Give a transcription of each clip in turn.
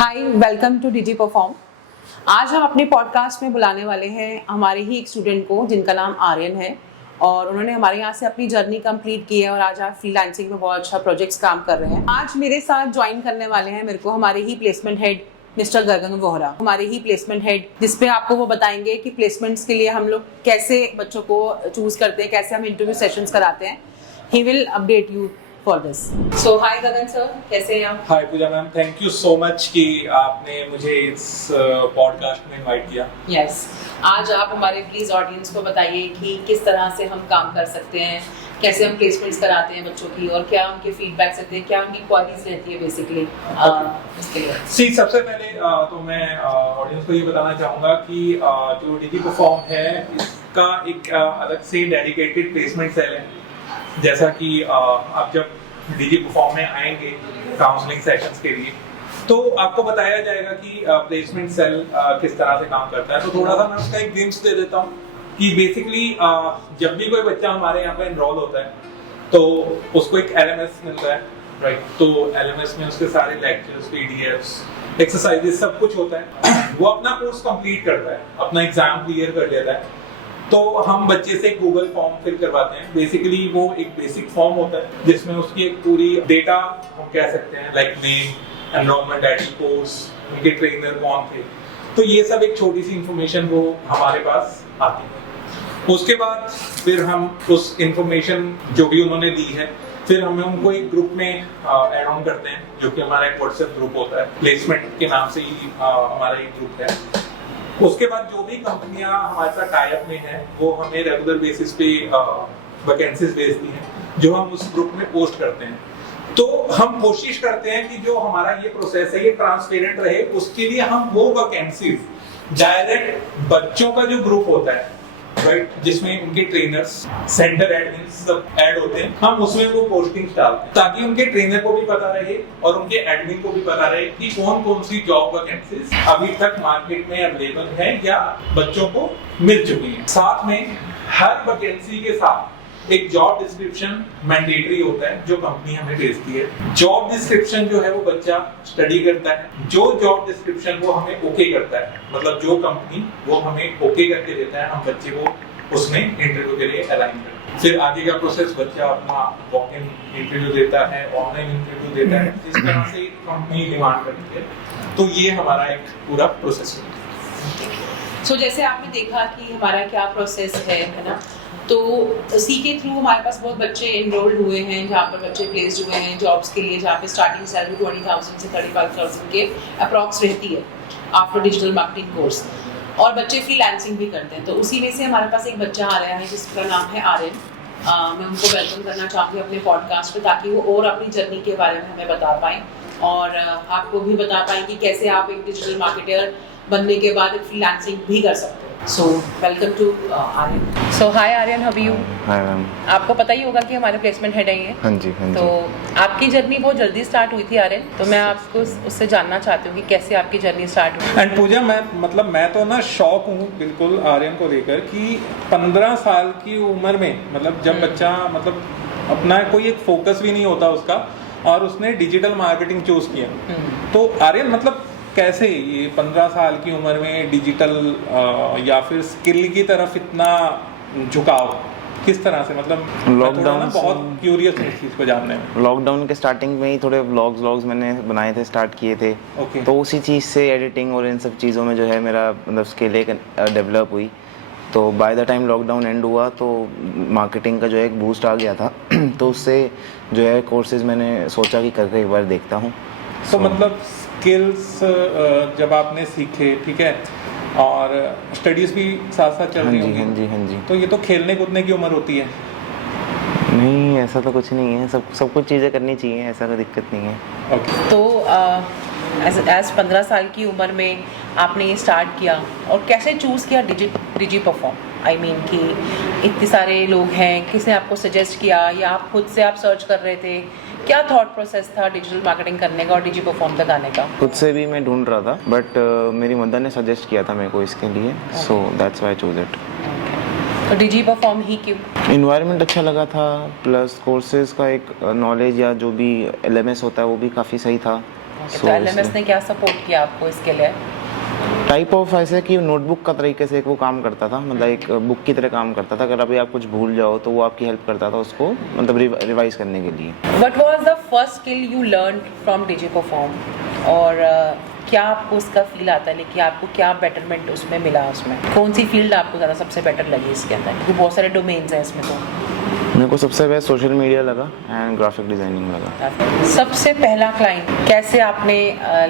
Hi, welcome to DG perform. आज हम अपने पॉडकास्ट में बुलाने वाले हैं हमारे ही एक स्टूडेंट को जिनका नाम आर्यन है और उन्होंने हमारे यहाँ से अपनी जर्नी कंप्लीट की है और आज आप फ्रीलांसिंग में बहुत अच्छा प्रोजेक्ट्स काम कर रहे हैं। आज मेरे साथ ज्वाइन करने वाले हैं मेरे को हमारे ही प्लेसमेंट हेड मिस्टर गगन वोहरा, हमारे ही प्लेसमेंट हेड, जिसपे आपको वो बताएंगे कि प्लेसमेंट्स के लिए हम लोग कैसे बच्चों को चूज करते हैं, कैसे हम इंटरव्यू सेशंस कराते हैं। He will update you for this. So hi Gagan sir, कैसे हैं आप? Hi Pooja ma'am, thank you so much कि आपने मुझे इस पॉडकास्ट में इनवाइट किया। यस, आज आप हमारे प्लीज ऑडियंस को बताइए कि किस तरह से हम काम कर सकते हैं, कैसे हम प्लेसमेंट्स कराते हैं बच्चों की और क्या उनके फीडबैक सकते हैं, क्या उनकी क्वालिटीज रहती है बेसिकली इसके लिए। सी सबसे पहले तो मैं ऑडियंस को ये बताना चाहूँगा कि जो डीजी परफॉर्म है इसका एक अलग से डेडिकेटेड प्लेसमेंट सेल है। जैसा कि आप जब डीजी परफॉर्म में आएंगे काउंसलिंग सेशंस के लिए तो आपको बताया जाएगा कि प्लेसमेंट सेल किस तरह से काम करता है। तो थोड़ा सा मैं उसका एक ग्लिम्स दे देता हूँ कि बेसिकली जब भी कोई बच्चा हमारे यहाँ पे एनरोल होता है तो उसको एक एलएमएस मिलता है, राइट। तो एलएमएस में उसके सारे लेक्चर्स, पीडीएफ्स, एक्सरसाइजेस सब कुछ होता है। वो अपना कोर्स कंप्लीट करता है, अपना एग्जाम क्लियर कर लेता है, तो हम बच्चे से गूगल फॉर्म फिल करवाते हैं। बेसिकली वो एक बेसिक फॉर्म होता है जिसमें उसकी एक पूरी डेटा हम कह सकते हैं like name, enrolment ID, course, उनके ट्रेनर कौन थे, तो ये सब एक छोटी सी इंफॉर्मेशन वो हमारे पास आती है। उसके बाद फिर हम उस इंफॉर्मेशन जो भी उन्होंने दी है फिर हमें उनको एक ग्रुप में ऐड ऑन करते हैं, जो कि हमारा एक व्हाट्सएप ग्रुप होता है, प्लेसमेंट के नाम से ही हमारा एक ग्रुप है। उसके बाद जो भी कंपनियां हमारे साथ टाई अप में हैं वो हमें रेगुलर बेसिस पे वैकेंसीज भेजती हैं जो हम उस ग्रुप में पोस्ट करते हैं। तो हम कोशिश करते हैं कि जो हमारा ये प्रोसेस है ये ट्रांसपेरेंट रहे। उसके लिए हम वो वैकेंसीज डायरेक्ट बच्चों का जो ग्रुप होता है, राइट, जिसमें उनके ट्रेनर्स, सेंटर एडमिन सब ऐड होते हैं, हम उसमें वो पोस्टिंग्स डालते हैं ताकि उनके ट्रेनर को भी पता रहे और उनके एडमिन को भी पता रहे कि कौन कौन सी जॉब वैकेंसीज अभी तक मार्केट में अवेलेबल है या बच्चों को मिल चुकी है। साथ में हर वैकेंसी के साथ एक जॉब डिस्क्रिप्शन मैंडेटरी होता है जो कंपनी हमें भेजती है। जॉब डिस्क्रिप्शन जो है वो बच्चा स्टडी करता है, जो जॉब डिस्क्रिप्शन वो हमें ओके करता है, मतलब जो कंपनी वो हमें ओके करके देता है, हम बच्चे को उसमें इंटरव्यू के लिए अलाइन करते हैं। फिर आगे का प्रोसेस बच्चा अपना वॉक इन इंटरव्यू देता है, ऑनलाइन इंटरव्यू देता है, जिस तरह से कंपनी डिमांड करती है। तो ये हमारा एक पूरा प्रोसेस है। सो जैसे आपने देखा कि हमारा क्या प्रोसेस है ना, तो उसी के थ्रू हमारे पास बहुत बच्चे एनरोल्ड हुए हैं, जहाँ पर बच्चे प्लेस्ड हुए हैं जॉब्स के लिए, जहाँ पे स्टार्टिंग सैलरी 20,000 से 35,000 के अप्रॉक्स रहती है आफ्टर डिजिटल मार्केटिंग कोर्स, और बच्चे फ्रीलांसिंग भी करते हैं। तो उसी में से हमारे पास एक बच्चा आ रहा है जिसका नाम है आर्यन। मैं उनको वेलकम करना चाहूँगी अपने पॉडकास्ट पे, ताकि वो और अपनी जर्नी के बारे में हमें बता पाएँ और आपको भी बता पाएँ कि कैसे आप एक डिजिटल मार्केटर बनने के बाद फ्रीलांसिंग भी कर सकते हैं। So welcome to Aryan. So hi Aryan, how are you? Hi ma'am. आपको पता ही होगा कि हमारे प्लेसमेंट हेड है ये। हाँ जी, हाँ जी। तो आपकी जर्नी बहुत जल्दी स्टार्ट हुई थी आर्यन, तो मैं आपको उससे जानना चाहती हूँ कि कैसे आपकी जर्नी स्टार्ट हुई। एंड पूजा, मैं तो ना शॉक हूँ बिल्कुल आर्यन को लेकर कि 15 साल की उम्र में, मतलब जब बच्चा मतलब अपना कोई एक फोकस भी नहीं होता उसका और उसने डिजिटल मार्केटिंग चूज किया। तो आर्यन मतलब कैसे ये 15 साल की उम्र में डिजिटल या फिर स्किल की तरफ इतना झुकाव किस तरह से, मतलब लॉकडाउन बहुत क्यूरियस हूँ इस चीज़ को जानने में। लॉकडाउन के स्टार्टिंग में ही थोड़े व्लॉग्स मैंने बनाए थे, स्टार्ट किए थे। okay. तो उसी चीज़ से एडिटिंग और इन सब चीज़ों में जो है मेरा मतलब स्किल एक डेवलप हुई। तो by the time lockdown and हुआ तो मार्केटिंग का जो है एक बूस्ट आ गया था। तो उससे जो है कोर्सेज मैंने सोचा कि करके एक बार देखता हूँ। तो मतलब स्किल्स जब आपने सीखे, ठीक है, और स्टडीज भी साथ साथ चल रही होंगी। हाँ जी। तो ये तो खेलने कूदने की उम्र होती है? नहीं, ऐसा तो कुछ नहीं है, सब कुछ चीज़ें करनी चाहिए, ऐसा कोई दिक्कत नहीं है। okay. तो एज 15 साल की उम्र में आपने ये स्टार्ट किया और कैसे चूज़ किया डीजी परफॉर्म? आई मीन कि इतने सारे लोग हैं, किसने आपको सजेस्ट किया या आप खुद से आप सर्च कर रहे थे? क्या थॉट प्रोसेस था डिजिटल मार्केटिंग करने का और डीजी परफॉर्म तक आने का? खुद से भी मैं ढूंढ रहा था, बट मेरी मदर ने सजेस्ट किया था मेरे को इसके लिए, so that's why I choose it. तो डीजी परफॉर्म ही क्यों? इन्वायरमेंट अच्छा लगा था, प्लस कोर्सेज का एक नॉलेज या जो भी एलएमएस होता है वो भी काफ़ी सही था। So, तो LMS ने इसलिए- क्या सपोर्ट किया आपको इसके लिए? टाइप ऑफ ऐसे कि नोटबुक का तरीके से एक वो काम करता था, मतलब एक बुक की तरह काम करता था। अगर अभी आप कुछ भूल जाओ तो वो आपकी हेल्प करता था उसको, मतलब रिवाइज करने के लिए। What was the first skill you learned from DigiPerform? और क्या आपको उसका फील आता है कि आपको क्या बेटरमेंट उसमें मिला? उसमें कौन सी फील्ड आपको ज़्यादा सबसे बेटर लगी इसके अंदर? क्योंकि बहुत सारे डोमेन्स हैं इसमें। तो मेरे को सबसे बेस्ट सोशल मीडिया लगा एंड ग्राफिक डिज़ाइनिंग लगा। सबसे पहला क्लाइंट कैसे आपने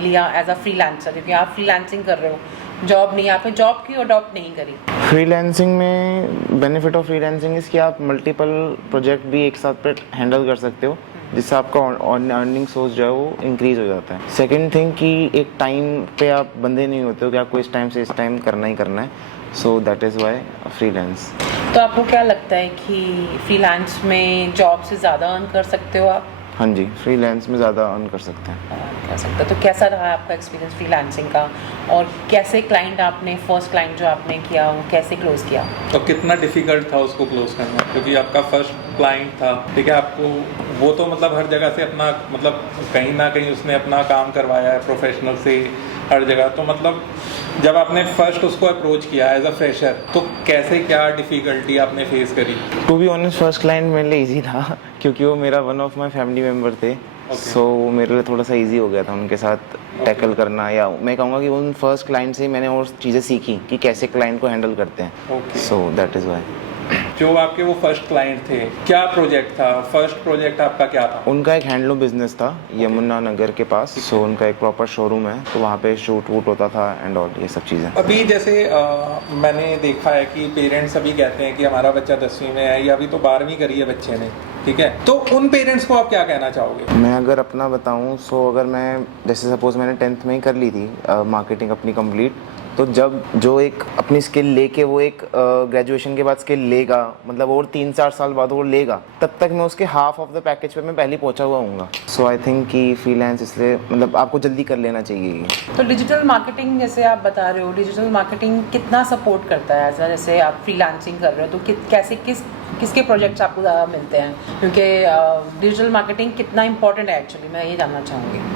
लिया एज अ फ्रीलांसर? क्योंकि आप फ्रीलांसिंग कर रहे हो, जॉब नहीं, आपने जॉब की अडॉप्ट नहीं करी। फ्रीलांसिंग में बेनिफिट ऑफ फ्रीलांसिंग इस कि आप मल्टीपल प्रोजेक्ट भी एक साथ पे हैंडल कर सकते हो, जिससे आपका अर्निंग सोर्स जो है वो इंक्रीज हो जाता है। सेकंड थिंग कि एक टाइम पे आप बंदे नहीं होते हो कि आपको इस टाइम से इस टाइम करना ही करना है, so that is why freelance. तो आपको क्या लगता है कि फ्रीलांस में जॉब से ज़्यादा अर्न कर सकते हो आप? हाँ जी, फ्रीलांस में ज़्यादा अर्न कर सकते हैं। कर सकते हो। तो कैसा रहा आपका एक्सपीरियंस फ्रीलांसिंग का, और कैसे क्लाइंट आपने, फर्स्ट क्लाइंट जो आपने किया वो कैसे क्लोज किया? तो कितना डिफिकल्ट था उसको क्लोज करना, क्योंकि आपका फर्स्ट क्लाइंट था, ठीक है। आपको वो तो मतलब हर जगह से अपना, मतलब कहीं ना कहीं उसने अपना काम करवाया है प्रोफेशनल से हर जगह। तो मतलब जब आपने फर्स्ट उसको अप्रोच किया एज अ फ्रेशर, तो कैसे क्या डिफ़िकल्टी आपने फेस करी? To be honest first client मेरे लिए इजी था क्योंकि वो मेरा one of my family member थे। सो वो मेरे लिए थोड़ा सा इजी हो गया था उनके साथ टैकल करना, या मैं कहूँगा कि उन फर्स्ट क्लाइंट से ही मैंने और चीज़ें सीखी कि कैसे क्लाइंट को हैंडल करते हैं। So that is why. जो आपके वो फर्स्ट क्लाइंट थे, क्या प्रोजेक्ट था? फर्स्ट प्रोजेक्ट आपका क्या था? उनका एक हैंडलूम बिजनेस था यमुना नगर के पास। सो उनका एक प्रॉपर शोरूम है, तो वहाँ पे शूट वूट होता था एंड ऑल ये सब चीज़ें। अभी जैसे मैंने देखा है कि पेरेंट्स अभी कहते हैं कि हमारा बच्चा 10वीं में है या अभी तो 12वीं करी है बच्चे ने, ठीक है, तो उन पेरेंट्स को आप क्या कहना चाहोगे? मैं अगर अपना बताऊं, सो अगर मैं जैसे सपोज मैंने 10th में ही कर ली थी मार्केटिंग अपनी कंप्लीट, तो जब जो एक अपनी स्किल लेके वो एक ग्रेजुएशन के बाद स्किल लेगा, मतलब और 3-4 साल बाद वो लेगा, तब तक मैं उसके हाफ ऑफ द पैकेज पे मैं पहले पहुंचा हुआ हूँगा। सो आई थिंक कि फ्रीलांस इसलिए मतलब आपको जल्दी कर लेना चाहिए। तो डिजिटल मार्केटिंग जैसे आप बता रहे हो, डिजिटल मार्केटिंग कितना सपोर्ट करता है? ऐसा जैसे आप फ्रीलांसिंग कर रहे हो तो कैसे किसके प्रोजेक्ट्स आपको ज़्यादा मिलते हैं? क्योंकि डिजिटल मार्केटिंग कितना इंपॉर्टेंट है एक्चुअली, मैं ये जानना चाहूँगी।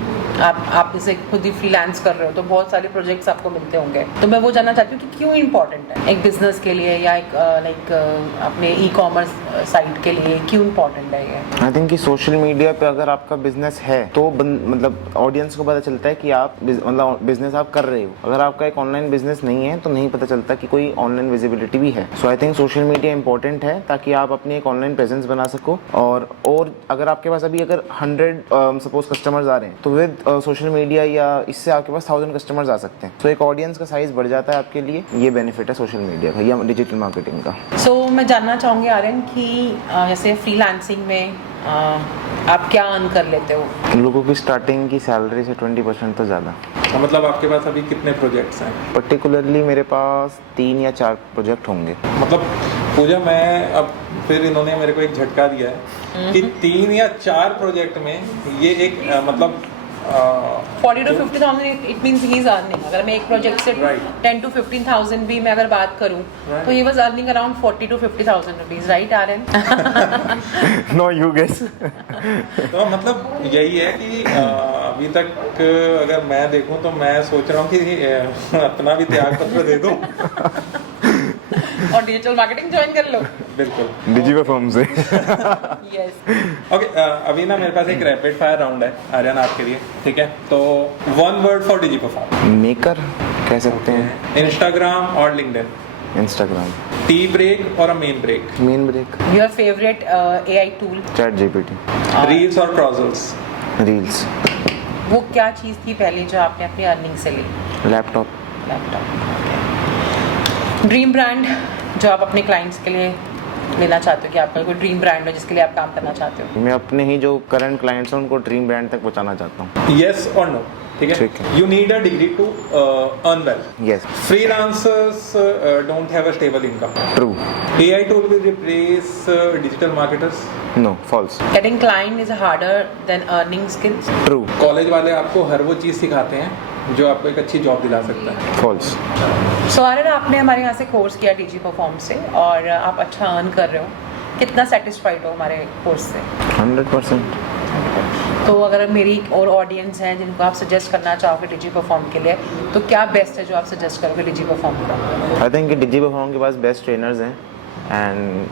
आप जैसे खुद ही फ्रीलांस कर रहे हो तो बहुत सारे प्रोजेक्ट्स आपको मिलते होंगे, तो मैं वो जानना चाहती हूँ कि क्यों इंपॉर्टेंट है एक बिजनेस के लिए या एक लाइक अपने ई-कॉमर्स साइट के लिए, क्यों इंपॉर्टेंट है ये? आई थिंक कि सोशल मीडिया पे अगर आपका बिजनेस है तो मतलब ऑडियंस को पता चलता है कि आप मतलब बिजनेस आप कर रहे हो। अगर आपका एक ऑनलाइन बिजनेस नहीं है तो नहीं पता चलता कि कोई ऑनलाइन विजिबिलिटी भी है। So I think social media important है ताकि आप अपनी एक ऑनलाइन प्रेजेंस बना सको। और अगर आपके पास अभी अगर 100 सपोज कस्टमर्स आ रहे हैं, तो विद सोशल मीडिया या इससे आपके पास 1000 कस्टमर्स आ सकते हैं। तो एक ऑडियंस का साइज बढ़ जाता है आपके लिए। ये बेनिफिट है सोशल मीडिया का या डिजिटल मार्केटिंग का। सो मैं जानना चाहूँगी आर्यन कि जैसे फ्रीलांसिंग में आप क्या अर्न कर लेते हो? लोगों की स्टार्टिंग की सैलरी से 20% तो ज़्यादा। मतलब आपके पास अभी कितने प्रोजेक्ट्स हैं? पर्टिकुलरली मेरे पास 3 या 4 प्रोजेक्ट होंगे। मतलब पूजा, मैं अब फिर इन्होंने मेरे को एक झटका दिया है कि 3 या 4 प्रोजेक्ट में ये एक मतलब 40 to 50,000 it means he is earning. अगर मैं एक प्रोजेक्ट से 10 to 15,000 भी मैं अगर बात करूं तो he was earning around 40 to 50,000 rupees, right Aryan? No you guess. तो मतलब यही है कि अभी तक अगर मैं देखूं तो मैं सोच रहा हूं कि अपना भी त्याग पत्र दे दूं और डिजिटल मार्केटिंग ज्वाइन कर लो। बिल्कुल, डिजिपरफॉर्म से। यस। ओके, अभी ना मेरे पास एक रैपिड फायर राउंड है आर्यन आपके लिए, ठीक है? तो 1 वर्ड फॉर डिजिपरफॉर्म। मेकर कह सकते हैं। इंस्टाग्राम और लिंक्डइन। इंस्टाग्राम। टी ब्रेक और a main break. Main break. Your favourite AI tool? ChatGPT. Reels और क्रॉजल्स। रील्स। वो क्या चीज़ थी पहले जो आपने अपनी अर्निंग से ली? लैपटॉप। ड्रीम ब्रांड जो आप अपने क्लाइंट्स के लिए लेना चाहते हो, कि आपका कोई ड्रीम ब्रांड है जिसके लिए आप काम करना चाहते हो? मैं अपने ही जो करंट क्लाइंट्स हैं उनको ड्रीम ब्रांड तक पहुंचाना चाहता हूँ। यस और नो, ठीक है? ठीक है। You need a degree to earn well. Yes. Freelancers don't have a stable income. True. AI tool will replace digital marketers. No false. Getting client is harder than earning skills. True. College वाले आपको हर वो चीज़ सिखाते हैं जो आपको एक अच्छी job दिला सकता है। फॉल्स। सो आर्यन, आपने हमारे यहाँ से कोर्स किया डिजिपरफॉर्म से और आप अच्छा अर्न कर रहे हो, कितना सेटिस्फाइड हो हमारे कोर्स से? 100%। तो अगर मेरी और ऑडियंस है जिनको आप सजेस्ट करना चाहोगे डिजी परफॉर्म के लिए, तो क्या बेस्ट है जो आप सजेस्ट करोगे डिजी परफॉर्म को? आई थिंक कि डिजी परफॉर्म के पास बेस्ट ट्रेनर्स हैं एंड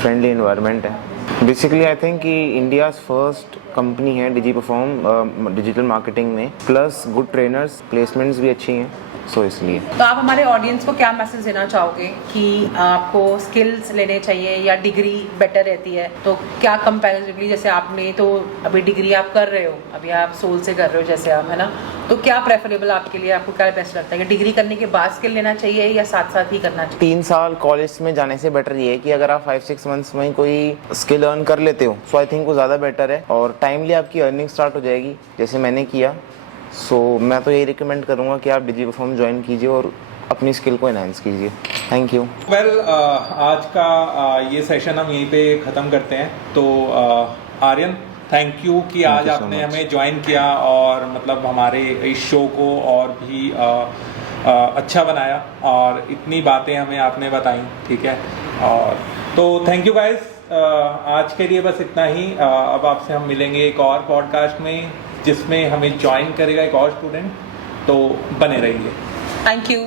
फ्रेंडली इन्वायरमेंट है। बेसिकली आई थिंक कि इंडियाज़ फर्स्ट कंपनी है डिजी परफॉर्म डिजिटल मार्केटिंग में, प्लस गुड ट्रेनर्स, प्लेसमेंट्स भी अच्छी हैं, सो इसलिए। तो आप हमारे ऑडियंस को क्या मैसेज देना चाहोगे कि आपको स्किल्स लेने चाहिए या डिग्री बेटर रहती है? तो क्या कंपैरेटिवली, जैसे आपने तो अभी डिग्री आप कर रहे हो, अभी आप सोल से कर रहे हो जैसे आप, है ना, तो क्या प्रेफरेबल आपके लिए, आपको क्या बेस्ट लगता है कि डिग्री करने के बाद स्किल लेना चाहिए या साथ साथ ही करना चाहिए? 3 साल कॉलेज में जाने से बेटर ये है कि अगर आप 5-6 मंथ्स में कोई स्किल अर्न कर लेते हो, सो आई थिंक वो ज़्यादा बेटर है और टाइमली आपकी अर्निंग स्टार्ट हो जाएगी जैसे मैंने किया। सो मैं तो यही रिकमेंड करूँगा कि आप डिजी परफॉर्म ज्वाइन कीजिए और अपनी स्किल को एनहांस कीजिए। Thank you. वेल, आज का ये सेशन हम यहीं पे ख़त्म करते हैं। तो आर्यन, थैंक यू कि आज आपने हमें ज्वाइन किया और मतलब हमारे इस शो को और भी अच्छा बनाया और इतनी बातें हमें आपने बताई, ठीक है। और तो थैंक यू गाइस, आज के लिए बस इतना ही। अब आपसे हम मिलेंगे एक और पॉडकास्ट में जिसमें हमें ज्वाइन करेगा एक और स्टूडेंट, तो बने रहिए। Thank you.